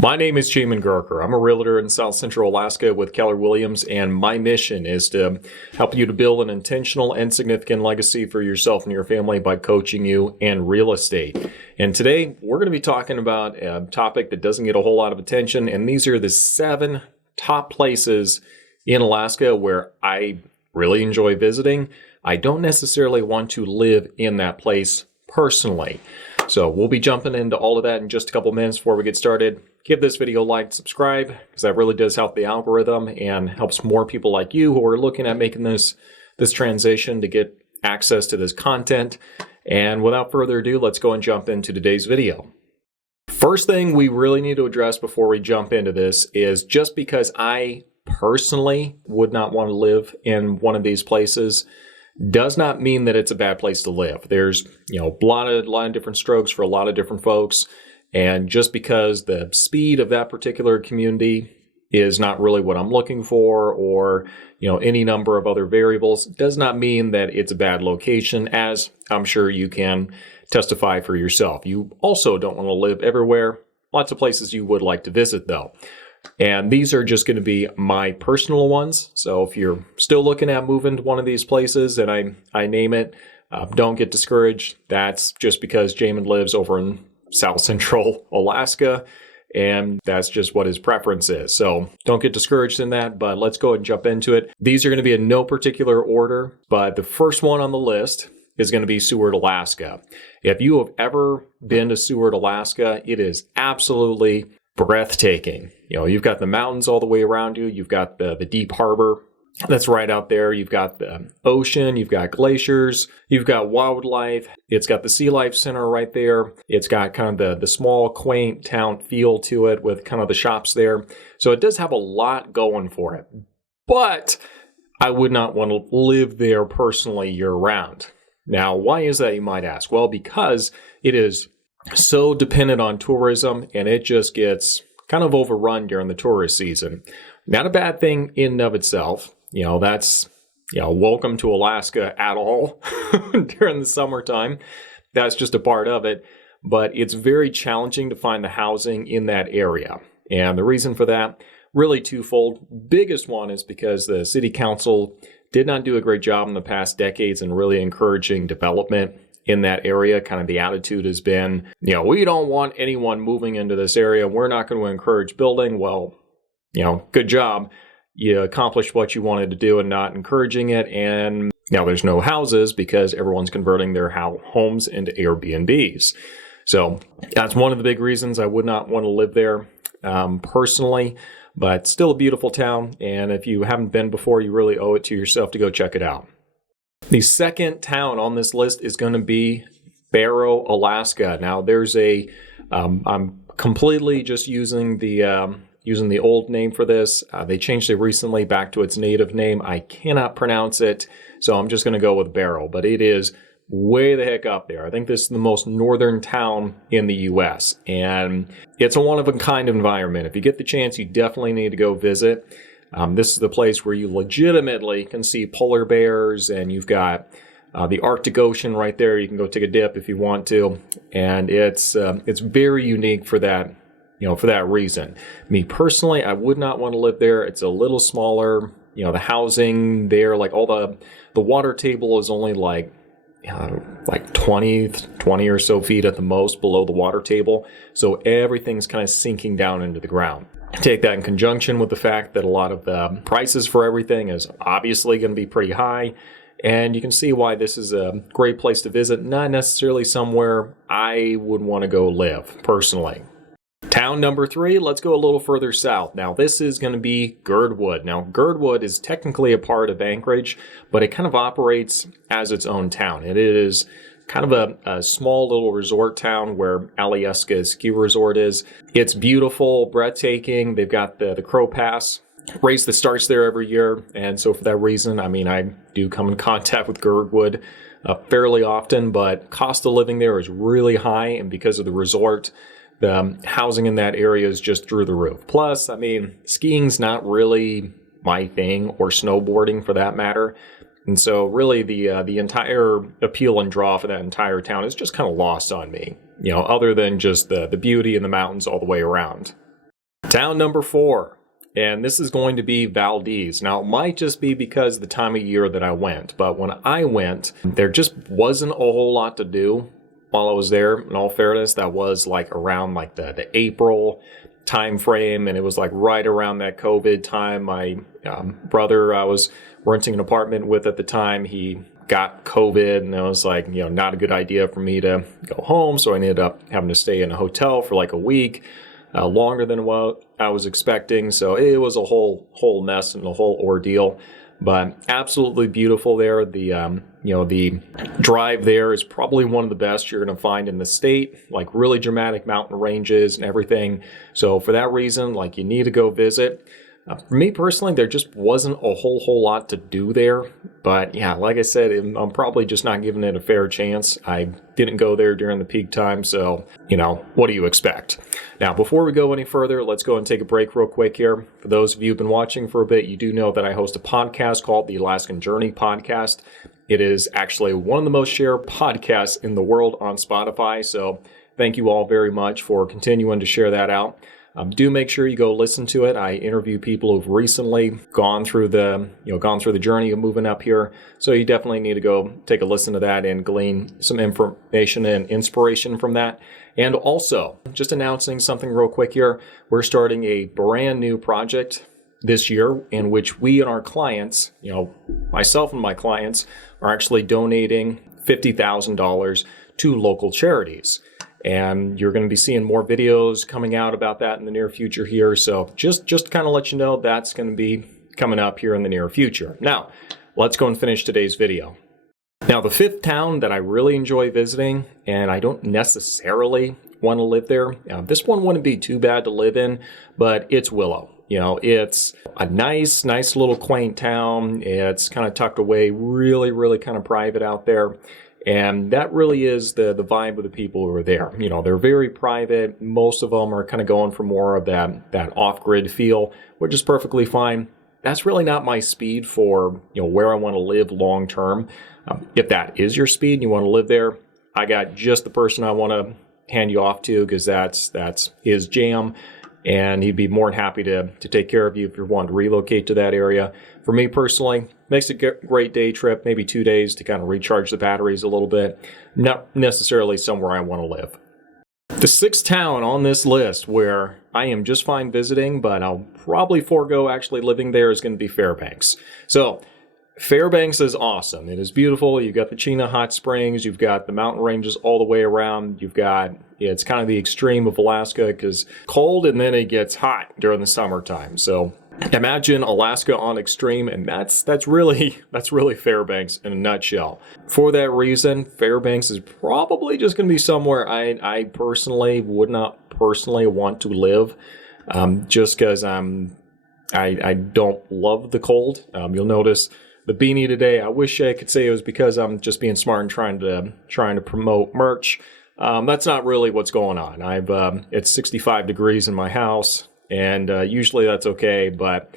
My name is Jamin Goecker. I'm a realtor in South Central Alaska with Keller Williams, and my mission is to help you to build an intentional and significant legacy for yourself and your family by coaching you in real estate. And today, we're going to be talking about a topic that doesn't get a whole lot of attention, and these are the 7 top places in Alaska where I really enjoy visiting. I don't necessarily want to live in that place personally. So we'll be jumping into all of that in just a couple minutes. Before we get started, give this video a like, subscribe, because that really does help the algorithm and helps more people like you who are looking at making this transition to get access to this content. And without further ado, let's go and jump into today's video. First thing we really need to address before we jump into this is just because I personally would not want to live in one of these places does not mean that it's a bad place to live. There's, a lot of different strokes for a lot of different folks. And just because the speed of that particular community is not really what I'm looking for, or, any number of other variables, does not mean that it's a bad location, as I'm sure you can testify for yourself. You also don't want to live everywhere. Lots of places you would like to visit, though. And these are just going to be my personal ones. So if you're still looking at moving to one of these places and I name it, don't get discouraged. That's just because Jamin lives over in South Central Alaska, and that's just what his preference is. So don't get discouraged in that, but let's go ahead and jump into it. These are going to be in no particular order, but the first one on the list is going to be Seward, Alaska. If you have ever been to Seward, Alaska, it is absolutely breathtaking. You've got the mountains all the way around you. You've got the deep harbor that's right out there. You've got the ocean. You've got glaciers. You've got wildlife. It's got the Sea Life Center right there. It's got kind of the small, quaint town feel to it with kind of the shops there. So it does have a lot going for it. But I would not want to live there personally year-round. Now, why is that, you might ask? Well, because it is so dependent on tourism, and it just gets kind of overrun during the tourist season. Not a bad thing in and of itself. That's, welcome to Alaska at all during the summertime. That's just a part of it. But it's very challenging to find the housing in that area. And the reason for that, really twofold. Biggest one is because the city council did not do a great job in the past decades in really encouraging development in that area. Kind of the attitude has been, we don't want anyone moving into this area. We're not going to encourage building. Well, good job. You accomplished what you wanted to do and not encouraging it. And now there's no houses because everyone's converting their homes into Airbnbs. So that's one of the big reasons I would not want to live there personally, but still a beautiful town. And if you haven't been before, you really owe it to yourself to go check it out. The second town on this list is going to be Barrow, Alaska. Now, there's I'm completely just using the old name for this. They changed it recently back to its native name. I cannot pronounce it, so I'm just going to go with Barrow. But it is way the heck up there. I think this is the most northern town in the U.S., and it's a one-of-a-kind environment. If you get the chance, you definitely need to go visit. This is the place where you legitimately can see polar bears, and you've got the Arctic Ocean right there. You can go take a dip if you want to, and it's very unique for that, for that reason. Me personally, I would not want to live there. It's a little smaller. The housing there, like all the water table is only like 20 or so feet at the most below the water table, so everything's kind of sinking down into the ground. Take that in conjunction with the fact that a lot of the prices for everything is obviously going to be pretty high. And you can see why this is a great place to visit, not necessarily somewhere I would want to go live personally. Town number 3, let's go a little further south. Now, this is going to be Girdwood. Now, Girdwood is technically a part of Anchorage, but it kind of operates as its own town. It is kind of a small little resort town where Alyeska Ski Resort is. It's beautiful, breathtaking. They've got the Crow Pass race that starts there every year. And so for that reason, I do come in contact with Girdwood fairly often, but cost of living there is really high. And because of the resort, the housing in that area is just through the roof. Plus, skiing's not really my thing, or snowboarding for that matter. And so really the entire appeal and draw for that entire town is just kind of lost on me, other than just the beauty and the mountains all the way around. Town number 4, and this is going to be Valdez. Now, it might just be because of the time of year that I went, but when I went, there just wasn't a whole lot to do while I was there. In all fairness, that was like around like the April time frame, and it was like right around that COVID time. My brother I was renting an apartment with at the time, he got COVID, and it was like, not a good idea for me to go home, so I ended up having to stay in a hotel for like a week. Longer than what I was expecting, so it was a whole mess and a whole ordeal. But absolutely beautiful there. The drive there is probably one of the best you're going to find in the state. Like really dramatic mountain ranges and everything. So for that reason, like you need to go visit. For me personally, there just wasn't a whole lot to do there. But yeah, like I said, I'm probably just not giving it a fair chance. I didn't go there during the peak time, so, what do you expect? Now, before we go any further, let's go and take a break real quick here. For those of you who've been watching for a bit, you do know that I host a podcast called the Alaskan Journey Podcast. It is actually one of the most shared podcasts in the world on Spotify, so thank you all very much for continuing to share that out. Do make sure you go listen to it. I interview people who've recently gone through the journey of moving up here. So you definitely need to go take a listen to that and glean some information and inspiration from that. And also, just announcing something real quick here. We're starting a brand new project this year in which we and our clients, myself and my clients, are actually donating $50,000 to local charities. And you're going to be seeing more videos coming out about that in the near future here. So just to kind of let you know, that's going to be coming up here in the near future. Now, let's go and finish today's video. Now, the 5th town that I really enjoy visiting, and I don't necessarily want to live there. This one wouldn't be too bad to live in, but it's Willow. It's a nice little quaint town. It's kind of tucked away, really kind of private out there. And that really is the vibe of the people who are there. They're very private. Most of them are kind of going for more of that off-grid feel, which is perfectly fine. That's really not my speed for, where I want to live long term. If that is your speed and you want to live there, I got just the person I want to hand you off to, because that's his jam. And he'd be more than happy to take care of you if you want to relocate to that area. For me personally, makes a great day trip, maybe 2 days to kind of recharge the batteries a little bit. Not necessarily somewhere I want to live. The 6th town on this list where I am just fine visiting, but I'll probably forego actually living there, is going to be Fairbanks. So Fairbanks is awesome. It is beautiful. You've got the Chena Hot Springs. You've got the mountain ranges all the way around. It's kind of the extreme of Alaska because cold and then it gets hot during the summertime. So imagine Alaska on extreme, and that's really Fairbanks in a nutshell. For that reason, Fairbanks is probably just going to be somewhere I personally would not want to live, just because I don't love the cold. You'll notice the beanie today. I wish I could say it was because I'm just being smart and trying to promote merch. That's not really what's going on. It's 65 degrees in my house, and usually that's okay, but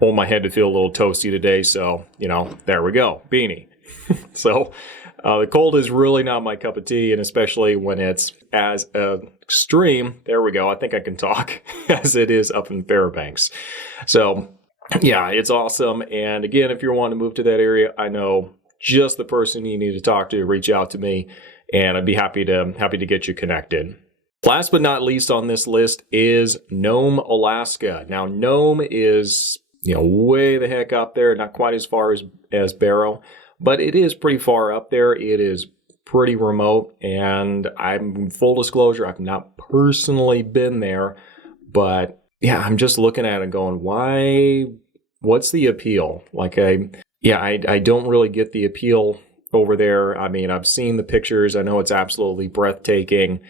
I want my head to feel a little toasty today, so, there we go, beanie. So the cold is really not my cup of tea, and especially when it's as extreme, there we go, I think I can talk, as it is up in Fairbanks. So yeah, it's awesome. And again, if you're wanting to move to that area, I know just the person you need to talk to. Reach out to me, and I'd be happy to get you connected. Last but not least on this list is Nome, Alaska. Now, Nome is, way the heck up there, not quite as far as Barrow, but it is pretty far up there. It is pretty remote, and I'm full disclosure, I've not personally been there, but yeah, I'm just looking at it going, what's the appeal? I don't really get the appeal over there. I mean, I've seen the pictures. I know it's absolutely breathtaking,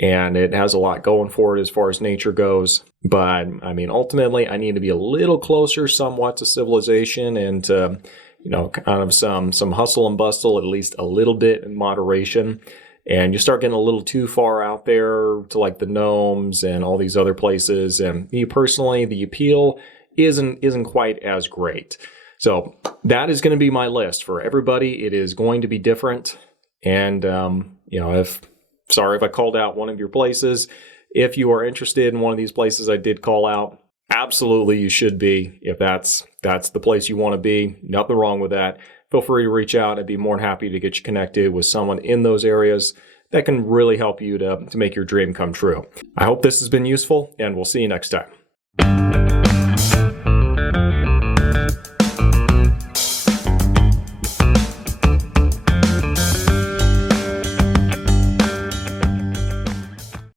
and it has a lot going for it as far as nature goes. But I mean, ultimately, I need to be a little closer somewhat to civilization and to, kind of some hustle and bustle, at least a little bit in moderation. And you start getting a little too far out there to like the Nomes and all these other places. And me personally, the appeal isn't quite as great. So that is going to be my list for everybody. It is going to be different. And, sorry if I called out one of your places. If you are interested in one of these places I did call out, absolutely you should be. If that's the place you want to be, nothing wrong with that. Feel free to reach out. I'd be more than happy to get you connected with someone in those areas that can really help you to make your dream come true. I hope this has been useful, and we'll see you next time.